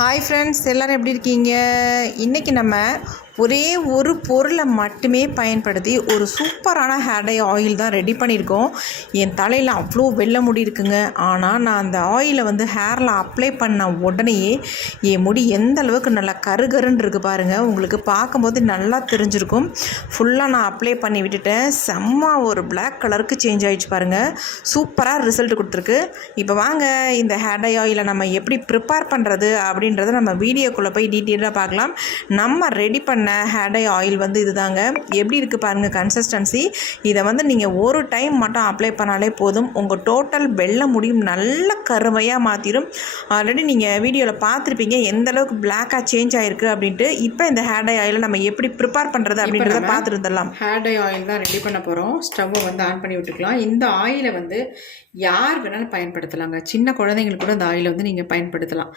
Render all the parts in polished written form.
Hi friends, எல்லோரும் எப்படி இருக்கீங்க? இன்றைக்கி நம்ம ஒரே ஒரு பொருளை மட்டுமே பயன்படுத்தி ஒரு சூப்பரான ஹேர் டை ஆயில் தான் ரெடி பண்ணியிருக்கோம். என் தலையில் அவ்வளோ வெள்ளை முடி இருக்குங்க. ஆனால் நான் அந்த ஆயிலை ஹேரில் அப்ளை பண்ண உடனேயே என் முடி எந்த அளவுக்கு நல்லா கருகருன்னு இருக்குது பாருங்கள். உங்களுக்கு பார்க்கும்போது நல்லா தெரிஞ்சிருக்கும். ஃபுல்லாக நான் அப்ளை பண்ணி விட்டுட்டேன். செம்ம ஒரு பிளாக் கலருக்கு சேஞ்ச் ஆகிடுச்சு பாருங்கள். சூப்பராக ரிசல்ட் கொடுத்துருக்கு. இப்போ வாங்க இந்த ஹேர் டை ஆயிலை நம்ம எப்படி ப்ரிப்பேர் பண்ணுறது அப்படின்றத நம்ம வீடியோக்குள்ளே போய் டீட்டெயிலாக பார்க்கலாம். நம்ம ரெடி பண்ண ஹேர் டை ஆயில் இதுதாங்க. எப்படி இருக்குது பாருங்கள் கன்சிஸ்டன்சி. இதை நீங்கள் ஒரு டைம் மட்டும் அப்ளை பண்ணாலே போதும். உங்கள் டோட்டல் வெள்ளை முடியும் நல்ல கருமையாக மாற்றிடும். ஆல்ரெடி நீங்கள் வீடியோவில் பார்த்துருப்பீங்க எந்த அளவுக்கு பிளாக்காக சேஞ்ச் ஆகிருக்கு அப்படின்ட்டு. இப்போ இந்த ஹேர் டை ஆயிலை நம்ம எப்படி ப்ரிப்பேர் பண்ணுறது அப்படின்றத பார்த்துருந்துடலாம். ஹேர் டை ஆயில் தான் ரெடி பண்ண போகிறோம். ஸ்டவ்வை ஆன் பண்ணி விட்டுக்கலாம். இந்த ஆயிலை யார் வேணாலும் பயன்படுத்தலாங்க. சின்ன குழந்தைங்களுக்கு கூட இந்த ஆயிலை நீங்கள் பயன்படுத்தலாம்.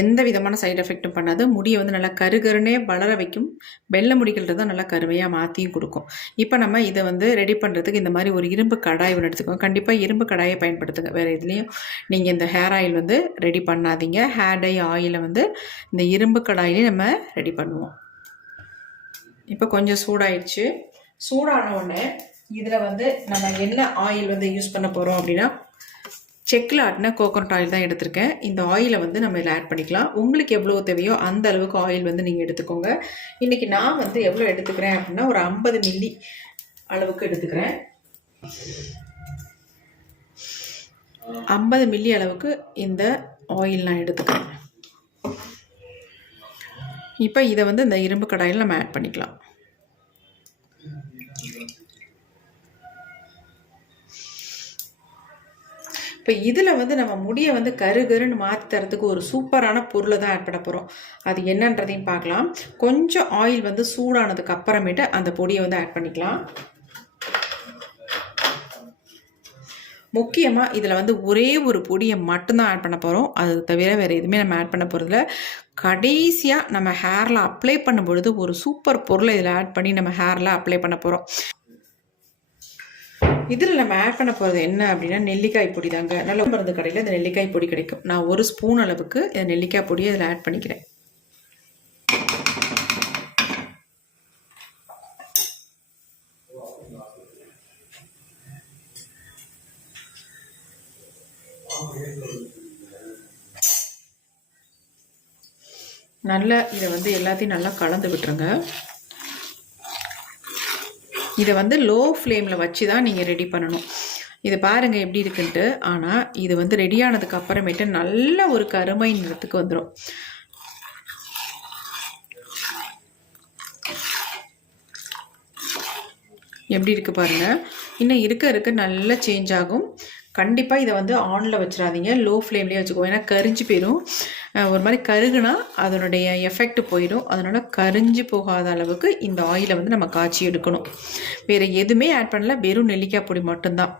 எந்த விதமான சைடு எஃபெக்ட்டும் பண்ணாது. முடியை நல்லா கருகருனே வளர வைக்கும். வெள்ளை முடிகள் தான் நல்லா கருமையாக மாற்றியும் கொடுக்கும். இப்போ நம்ம இதை ரெடி பண்ணுறதுக்கு இந்த மாதிரி ஒரு இரும்பு கடாய் ஒன்று எடுத்துக்கோங்க. கண்டிப்பாக இரும்பு கடாயை பயன்படுத்துங்க. வேறு எதுலேயும் நீங்கள் இந்த ஹேர் ஆயில் ரெடி பண்ணாதீங்க. ஹேர் டை ஆயிலை இந்த இரும்பு கடாயிலே நம்ம ரெடி பண்ணுவோம். இப்போ கொஞ்சம் சூடாயிடுச்சு. சூடான உடனே இதில் நம்ம என்ன ஆயில் யூஸ் பண்ண போகிறோம் அப்படின்னா, செக்கில் ஆட்டின கோகோனட் ஆயில் தான் எடுத்திருக்கேன். இந்த ஆயிலை நம்ம இதில் ஆட் பண்ணிக்கலாம். உங்களுக்கு எவ்வளோ தேவையோ அந்த அளவுக்கு ஆயில் நீங்கள் எடுத்துக்கோங்க. இன்றைக்கி நான் எவ்வளோ எடுத்துக்கிறேன் அப்படின்னா, ஒரு 50 மில்லி அளவுக்கு எடுத்துக்கிறேன். 50 மில்லி அளவுக்கு இந்த ஆயில் நான் எடுத்துக்கிறேன். இப்போ இதை இந்த இரும்பு கடாயில் நம்ம ஆட் பண்ணிக்கலாம். இப்போ இதில் நம்ம முடியை கருகருன்னு மாற்றி தரத்துக்கு ஒரு சூப்பரான பொருளை தான் ஆட் பண்ண போகிறோம். அது என்னன்றதையும் பார்க்கலாம். கொஞ்சம் ஆயில் சூடானதுக்கு அப்புறமேட்டு அந்த பொடியை ஆட் பண்ணிக்கலாம். முக்கியமாக இதில் ஒரே ஒரு பொடியை மட்டும்தான் ஆட் பண்ண போகிறோம். அது தவிர வேறு எதுவுமே நம்ம ஆட் பண்ண போகிறதில்ல. கடைசியாக நம்ம ஹேரில் அப்ளை பண்ணும் பொழுது ஒரு சூப்பர் பொருளை இதில் ஆட் பண்ணி நம்ம ஹேரில் அப்ளை பண்ண போகிறோம். இதில் நம்ம ஆட் பண்ண போகிறது என்ன அப்படின்னா, நெல்லிக்காய் பொடி தாங்க. நல்ல மருந்து கடையில் இந்த நெல்லிக்காய் பொடி கிடைக்கும். நான் ஒரு ஸ்பூன் அளவுக்கு இந்த நெல்லிக்காய் பொடியை இதில் ஆட் பண்ணிக்கிறேன். நல்லா இதை எல்லாத்தையும் நல்லா கலந்து விட்டுருங்க. இதை லோ ஃப்ளேமில் வச்சு தான் நீங்கள் ரெடி பண்ணணும். இதை பாருங்கள் எப்படி இருக்குன்ட்டு. ஆனால் இது ரெடியானதுக்கு அப்புறமேட்டு நல்ல ஒரு கருமை நிறத்துக்கு வந்துடும். எப்படி இருக்குது பாருங்கள். இன்னும் இருக்க நல்லா சேஞ்ச் ஆகும். கண்டிப்பாக இதை ஆனில் வச்சிடாதீங்க, லோ ஃப்ளேம்லேயே வச்சுக்கோங்க. ஏன்னா கரிஞ்சு போயிடும். ஒரு மாதிரி கருகுனா அதனுடைய எஃபெக்ட் போயிடும். அதனால் கரிஞ்சு போகாத அளவுக்கு இந்த ஆயிலை நம்ம காய்ச்சி எடுக்கணும். வேறு எதுவுமே ஆட் பண்ணல, வெறும் நெல்லிக்காய் பொடி மட்டும்தான்.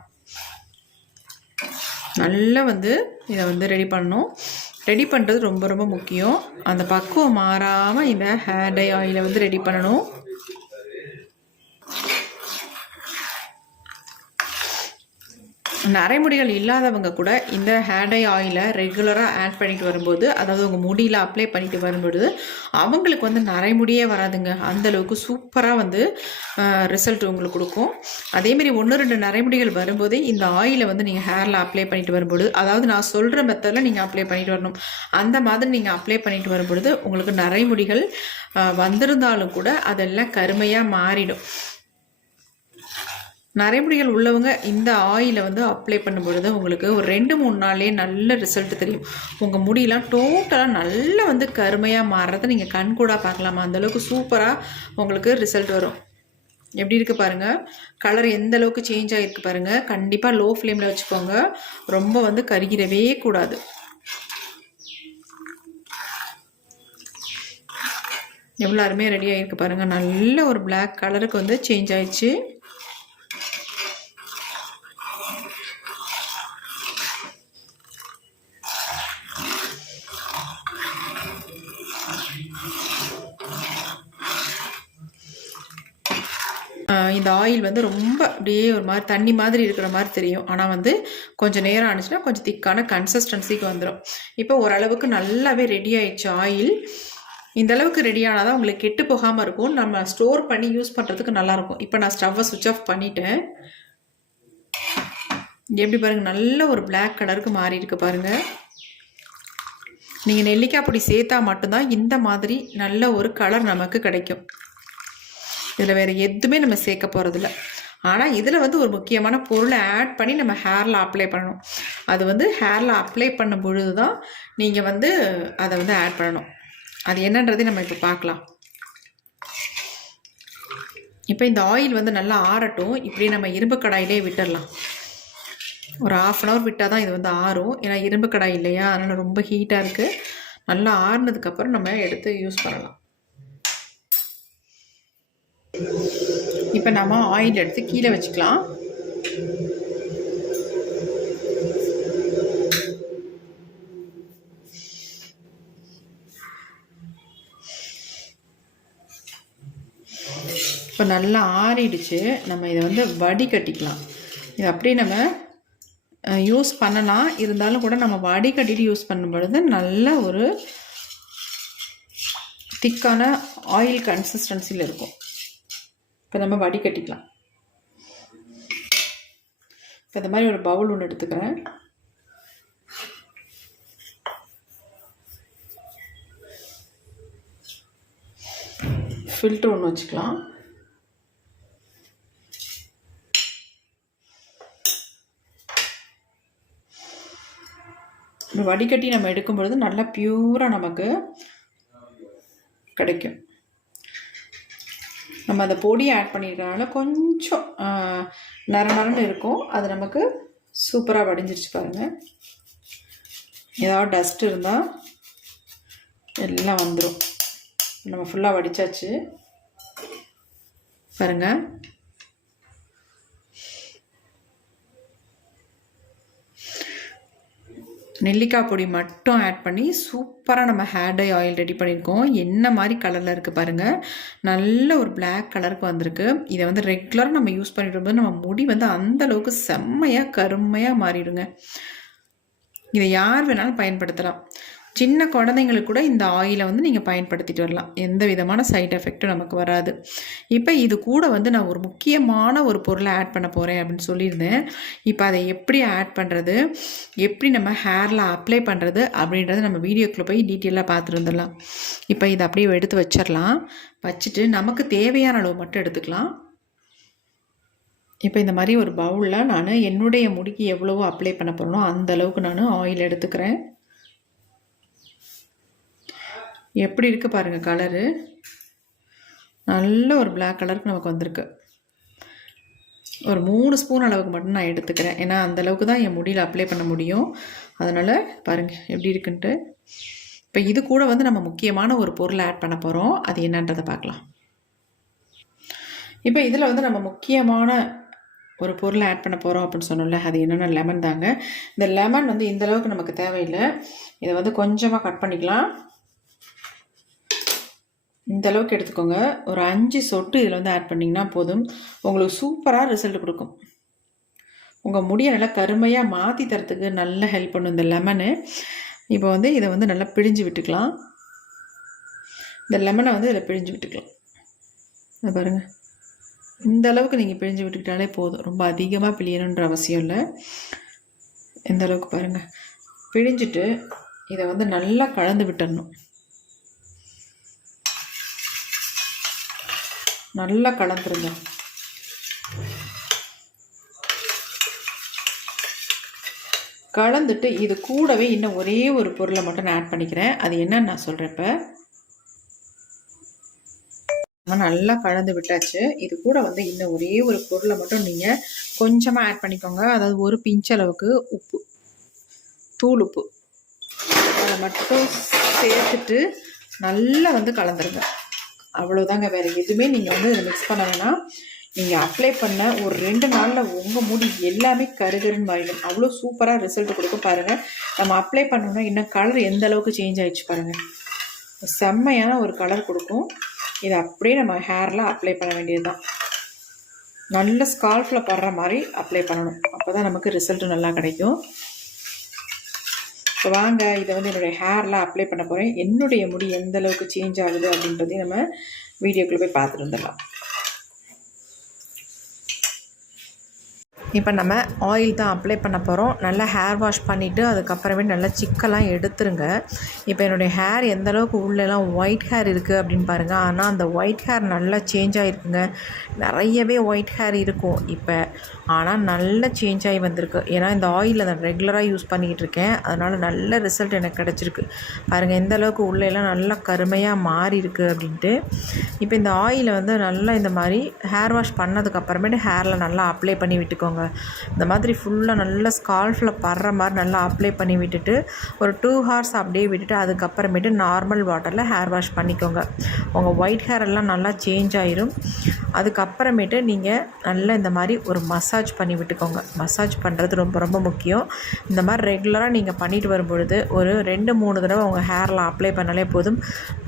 நல்லா இதை ரெடி பண்ணணும். ரெடி பண்ணுறது ரொம்ப ரொம்ப முக்கியம். அந்த பக்குவம் மாறாமல் இந்த ஹேர் டை ஆயிலை ரெடி பண்ணணும். நரைமுடிகள் இல்லாதவங்க கூட இந்த ஹேர் டை ஆயிலை ரெகுலராக ஆட் பண்ணிட்டு வரும்போது, அதாவது உங்கள் முடியில் அப்ளை பண்ணிட்டு வரும்பொழுது அவங்களுக்கு நரைமுடியே வராதுங்க. அந்தளவுக்கு சூப்பராக ரிசல்ட் உங்களுக்கு கொடுக்கும். அதேமாரி 1-2 நரைமுடிகள் வரும்போதே இந்த ஆயிலை நீங்கள் ஹேரில் அப்ளை பண்ணிட்டு வரும்போது, அதாவது நான் சொல்கிற மெத்தடில் நீங்கள் அப்ளை பண்ணிட்டு வரணும். அந்த மாதிரி நீங்கள் அப்ளை பண்ணிட்டு வரும்பொழுது உங்களுக்கு நரைமுடிகள் வந்திருந்தாலும் கூட அதெல்லாம் கருமையாக மாறிடும். நரைமுடிகள் உள்ளவங்க இந்த ஆயிலை அப்ளை பண்ணும்பொழுது உங்களுக்கு ஒரு 2-3 நாள்லேயே நல்ல ரிசல்ட் தெரியும். உங்கள் முடியெலாம் டோட்டலாக நல்லா கருமையாக மாறுறதை நீங்கள் கண்கூடாக பார்க்கலாமா. அந்தளவுக்கு சூப்பராக உங்களுக்கு ரிசல்ட் வரும். எப்படி இருக்குது பாருங்கள். கலர் எந்த அளவுக்கு சேஞ்ச் ஆகிருக்கு பாருங்கள். கண்டிப்பாக லோ ஃப்ளேமில் வச்சுக்கோங்க. ரொம்ப கருகிடவே கூடாது. எவ்வளோருமே ரெடி ஆகிருக்கு பாருங்கள். நல்ல ஒரு பிளாக் கலருக்கு சேஞ்ச் ஆயிடுச்சு. இந்த இந்த ஆயில் வந்து ரொம்ப அப்படியே ஒரு மாதிரி தண்ணி மாதிரி இருக்கிற மாதிரி தெரியும். ஆனால் வந்து கொஞ்சம் நேரம் ஆனிச்சுன்னா கொஞ்சம் திக்கான கன்சிஸ்டன்சிக்கு வந்துடும். இப்போ ஓரளவுக்கு நல்லாவே ரெடி ஆயிடுச்சு ஆயில். இந்த அளவுக்கு ரெடி ஆனால் தான் உங்களுக்கு கெட்டு போகாமல் இருக்கும். நம்ம ஸ்டோர் பண்ணி யூஸ் பண்ணுறதுக்கு நல்லாயிருக்கும். இப்போ நான் ஸ்டவ்வை சுவிட்ச் ஆஃப் பண்ணிட்டேன். எப்படி பாருங்கள், நல்ல ஒரு பிளாக் கலருக்கு மாறி இருக்கு பாருங்கள். நீங்கள் நெல்லிக்காய் பொடி சேர்த்தா மட்டும்தான் இந்த மாதிரி நல்ல ஒரு கலர் நமக்கு கிடைக்கும். இதில் வேறு எதுவுமே நம்ம சேர்க்க போகிறதில்ல. ஆனால் இதில் வந்து ஒரு முக்கியமான பொருளை ஆட் பண்ணி நம்ம ஹேரில் அப்ளை பண்ணணும். அது வந்து ஹேரில் அப்ளை பண்ணும் பொழுது தான் நீங்கள் வந்து அதை வந்து ஆட் பண்ணணும். அது என்னன்றதை நம்ம இப்போ பார்க்கலாம். இப்போ இந்த ஆயில் வந்து நல்லா ஆறட்டும். இப்படி நம்ம இரும்பு கடாயிலே விட்டுடலாம். ஒரு 1/2 அன் ஹவர் விட்டால் தான் இது வந்து ஆறும். ஏன்னா இரும்பு கடாய் இல்லையா, அதனால் ரொம்ப ஹீட்டாக இருக்குது. நல்லா ஆறுனதுக்கப்புறம் நம்ம எடுத்து யூஸ் பண்ணலாம். இப்போ நம்ம ஆயில் எடுத்து கீழே வச்சுக்கலாம். இப்போ நல்லா ஆறிடுச்சு. நம்ம இதை வந்து வடிகட்டிக்கலாம். இது அப்படியே நம்ம யூஸ் பண்ணலாம். இருந்தாலும் கூட நம்ம வடிகட்டிட்டு யூஸ் பண்ணும் பொழுது நல்ல ஒரு திக்கான ஆயில் கன்சிஸ்டன்சியில் இருக்கும். இப்போ நம்ம வடிகட்டிக்கலாம். இப்போ இந்த மாதிரி ஒரு பவுல் ஒன்று எடுத்துக்கிறேன். ஃபில்ட்ரு ஒன்று வச்சுக்கலாம். வடிகட்டி நம்ம எடுக்கும் பொழுது நல்லா பியூராக நமக்கு கிடைக்கும். நம்ம அந்த பொடியை ஆட் பண்ணியிருக்கனால கொஞ்சம் நரநரன்னு இருக்கும். அது நமக்கு சூப்பராக வடிஞ்சிருச்சு பாருங்கள். ஏதாவது டஸ்ட் இருந்தால் எல்லாம் வந்துடும். நம்ம ஃபுல்லாக வடித்தாச்சு பாருங்கள். நெல்லிக்காய் பொடி மட்டும் ஆட் பண்ணி சூப்பராக நம்ம ஹேர் டை ஆயில் ரெடி பண்ணியிருக்கோம். என்ன மாதிரி கலரில் இருக்குது பாருங்கள். நல்ல ஒரு பிளாக் கலருக்கு வந்திருக்கு. இதை வந்து ரெகுலராக நம்ம யூஸ் பண்ணிட்டு வரும்போது நம்ம முடி வந்து அந்தளவுக்கு செம்மையாக கருமையாக மாறிடுங்க. இதை யார் வேணாலும் பயன்படுத்தலாம். சின்ன குழந்தைங்களுக்கு கூட இந்த ஆயிலை வந்து நீங்கள் பயன்படுத்திட்டு வரலாம். எந்த விதமான சைட் எஃபெக்ட்டும் நமக்கு வராது. இப்போ இது கூட வந்து நான் ஒரு முக்கியமான ஒரு பொருளை ஆட் பண்ண போகிறேன் அப்படின்னு சொல்லியிருந்தேன். இப்போ அதை எப்படி ஆட் பண்ணுறது, எப்படி நம்ம ஹேரில் அப்ளை பண்ணுறது அப்படின்றத நம்ம வீடியோக்குள்ளே போய் டீட்டெயிலாக பார்த்துருந்துடலாம். இப்போ இதை அப்படியே எடுத்து வச்சிடலாம். வச்சுட்டு நமக்கு தேவையான அளவு மட்டும் எடுத்துக்கலாம். இப்போ இந்த மாதிரி ஒரு பவுலில் நான் என்னுடைய முடிக்கு எவ்வளவோ அப்ளை பண்ண போகிறனோ அந்த அளவுக்கு நான் ஆயில் எடுத்துக்கிறேன். எப்படி இருக்குது பாருங்கள் கலரு. நல்ல ஒரு பிளாக் கலருக்கு நமக்கு வந்திருக்கு. ஒரு 3 ஸ்பூன் அளவுக்கு மட்டும் நான் எடுத்துக்கிறேன். ஏன்னா அந்தளவுக்கு தான் என் முடியில் அப்ளை பண்ண முடியும். அதனால் பாருங்கள் எப்படி இருக்குன்ட்டு. இப்போ இது கூட வந்து நம்ம முக்கியமான ஒரு பொருளை ஆட் பண்ண போகிறோம். அது என்னன்றதை பார்க்கலாம். இப்போ இதில் வந்து நம்ம முக்கியமான ஒரு பொருளை ஆட் பண்ண போகிறோம் அப்படின்னு சொன்னோம்ல, அது என்னென்னா லெமன் தாங்க. இந்த லெமன் வந்து இந்தளவுக்கு நமக்கு தேவையில்லை. இதை வந்து கொஞ்சமாக கட் பண்ணிக்கலாம். இந்த அளவுக்கு எடுத்துக்கோங்க. ஒரு 5 சொட்டு இதில் வந்து ஆட் பண்ணிங்கன்னா போதும். உங்களுக்கு சூப்பராக ரிசல்ட் கொடுக்கும். உங்கள் முடியை நல்லா கருமையாக மாற்றி தரத்துக்கு நல்ல ஹெல்ப் பண்ணும் இந்த லெமனு. இப்போ வந்து இதை வந்து நல்லா பிழிஞ்சு விட்டுக்கலாம். இந்த லெமனை வந்து இதில் பிழிஞ்சு விட்டுக்கலாம். அதை பாருங்கள். இந்த அளவுக்கு நீங்கள் பிழிஞ்சு விட்டுக்கிட்டாலே போதும். ரொம்ப அதிகமாக பிழியணுன்ற அவசியம் இல்லை. இந்த அளவுக்கு பாருங்கள். பிழிஞ்சிட்டு இதை வந்து நல்லா கலந்து விட்டுடணும். நல்லா கலந்துருங்க. கலந்துட்டு இது கூடவே இன்னும் ஒரே ஒரு பொருளை மட்டும் நான் ஆட் பண்ணிக்கிறேன். அது என்னன்னு நான் சொல்கிறேன். இப்போ நல்லா கலந்து விட்டாச்சு. இது கூட வந்து இன்னும் ஒரே ஒரு பொருளை மட்டும் நீங்கள் கொஞ்சமாக ஆட் பண்ணிக்கோங்க. அதாவது ஒரு பிஞ்ச் அளவுக்கு உப்பு, தூள் உப்பு, அதை மட்டும் சேர்த்துட்டு நல்லா வந்து கலந்துருங்க. அவ்வளோதாங்க. வேறு எதுவுமே நீங்கள் வந்து இதை மிக்ஸ் பண்ண வேணாம். நீங்கள் அப்ளை பண்ண ஒரு 2 நாளில் உங்கள் முடி எல்லாமே கருகருன்னு மாறிடும். அவ்வளோ சூப்பராக ரிசல்ட் கொடுக்க பாருங்கள். நம்ம அப்ளை பண்ணோன்னா இன்னும் கலர் எந்த அளவுக்கு சேஞ்ச் ஆகிடுச்சு பாருங்கள். செம்மையான ஒரு கலர் கொடுக்கும். இதை அப்படியே நம்ம ஹேரில் அப்ளை பண்ண வேண்டியது தான். நல்ல ஸ்கால்ஃபில் படுற மாதிரி அப்ளை பண்ணணும். அப்போ தான் நமக்கு ரிசல்ட்டு நல்லா கிடைக்கும். இப்போ வாங்க இதை வந்து என்னுடைய ஹேரில் அப்ளை பண்ண போகிறேன். என்னுடைய முடி எந்த அளவுக்கு சேஞ்ச் ஆகுது அப்படின்றதையும் நம்ம வீடியோக்குள்ளே போய் பார்த்துட்டு வந்துடலாம். இப்போ நம்ம ஆயில் தான் அப்ளை பண்ண போகிறோம். நல்லா ஹேர் வாஷ் பண்ணிவிட்டு அதுக்கப்புறமே நல்லா சிக்கெல்லாம் எடுத்துருங்க. இப்போ என்னுடைய ஹேர் எந்த அளவுக்கு உள்ளெல்லாம் ஒயிட் ஹேர் இருக்குது அப்படின்னு பாருங்கள். ஆனால் அந்த ஒயிட் ஹேர் நல்லா சேஞ்ச் ஆகிருக்குங்க. நிறையவே ஒயிட் ஹேர் இருக்கும் இப்போ, ஆனால் நல்ல சேஞ்ச் ஆகி வந்திருக்கு. ஏன்னா இந்த ஆயிலை நான் ரெகுலராக யூஸ் பண்ணிக்கிட்டு இருக்கேன். அதனால் நல்ல ரிசல்ட் எனக்கு கிடச்சிருக்கு. பாருங்கள் எந்த அளவுக்கு உள்ளெல்லாம் நல்லா கருமையாக மாறி இருக்குது அப்படின்ட்டு. இப்போ இந்த ஆயிலை வந்து நல்லா இந்த மாதிரி ஹேர் வாஷ் பண்ணதுக்கப்புறமேட்டு ஹேரில் நல்லா அப்ளை பண்ணி விட்டுக்கோங்க. இந்த மாதிரி ஃபுல்லாக நல்லா ஸ்கால்ஃபில் படுற மாதிரி நல்லா அப்ளை பண்ணி விட்டுட்டு ஒரு 2 ஹார்ஸ் அப்படியே விட்டுட்டு அதுக்கப்புறமேட்டு நார்மல் வாட்டரில் ஹேர் வாஷ் பண்ணிக்கோங்க. உங்கள் ஒயிட் ஹேர் எல்லாம் நல்லா சேஞ்ச் ஆயிரும். அதுக்கப்புறமேட்டு நீங்கள் நல்லா இந்த மாதிரி ஒரு மசாஜ் பண்ணி விட்டுக்கோங்க. மசாஜ் பண்ணுறது ரொம்ப ரொம்ப முக்கியம். இந்த மாதிரி ரெகுலராக நீங்கள் பண்ணிட்டு வரும்பொழுது ஒரு 2-3 தடவை உங்கள் ஹேரில் அப்ளை பண்ணாலே போதும்.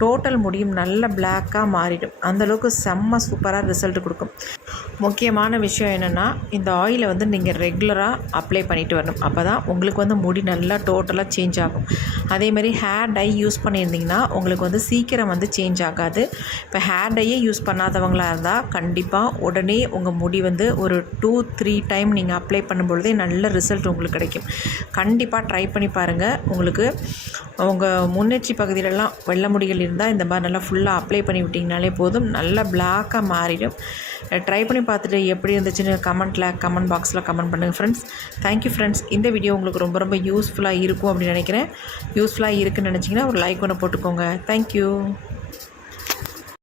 டோட்டல் முடியும் நல்ல பிளாக்காக மாறிடும். அந்தளவுக்கு செம்ம சூப்பராக ரிசல்ட் கொடுக்கும். முக்கியமான விஷயம் என்னென்னா, இந்த ஆயிலை வந்து நீங்கள் ரெகுலராக அப்ளை பண்ணிட்டு வரணும். அப்போ தான் உங்களுக்கு வந்து முடி நல்லா டோட்டலாக சேஞ்ச் ஆகும். அதேமாதிரி ஹேர் டை யூஸ் பண்ணியிருந்திங்கன்னா உங்களுக்கு வந்து சீக்கிரம் வந்து சேஞ்ச் ஆகாது. இப்போ ஹேர் டையே யூஸ் பண்ணாதவங்களாக இருந்தால் கண்டிப்பாக உடனே உங்கள் முடி வந்து ஒரு 2-3 டைம் நீங்கள் அப்ளை பண்ணும்பொழுதே நல்ல ரிசல்ட் உங்களுக்கு கிடைக்கும். கண்டிப்பாக ட்ரை பண்ணி பாருங்கள். உங்களுக்கு உங்கள் முன்னெச்சி பகுதியிலலாம் வெள்ளை முடிகள் இருந்தால் இந்த மாதிரி நல்லா ஃபுல்லாக அப்ளை பண்ணி விட்டிங்கனாலே போதும், நல்லா பிளாக்காக மாறிடும். ட்ரை பண்ணி பார்த்துட்டு எப்படி இருந்துச்சுன்னு கமெண்ட் பாக்ஸில் கமெண்ட் பண்ணுங்கள் ஃப்ரெண்ட்ஸ். Thank you friends. இந்த வீடியோ உங்களுக்கு ரொம்ப ரொம்ப யூஸ்ஃபுல்லாக இருக்கும் அப்படின்னு நினைக்கிறேன். யூஸ்ஃபுல்லாக இருக்குதுன்னு நினச்சிங்கன்னா ஒரு லைக் ஒன்று போட்டுக்கோங்க. தேங்க்யூ.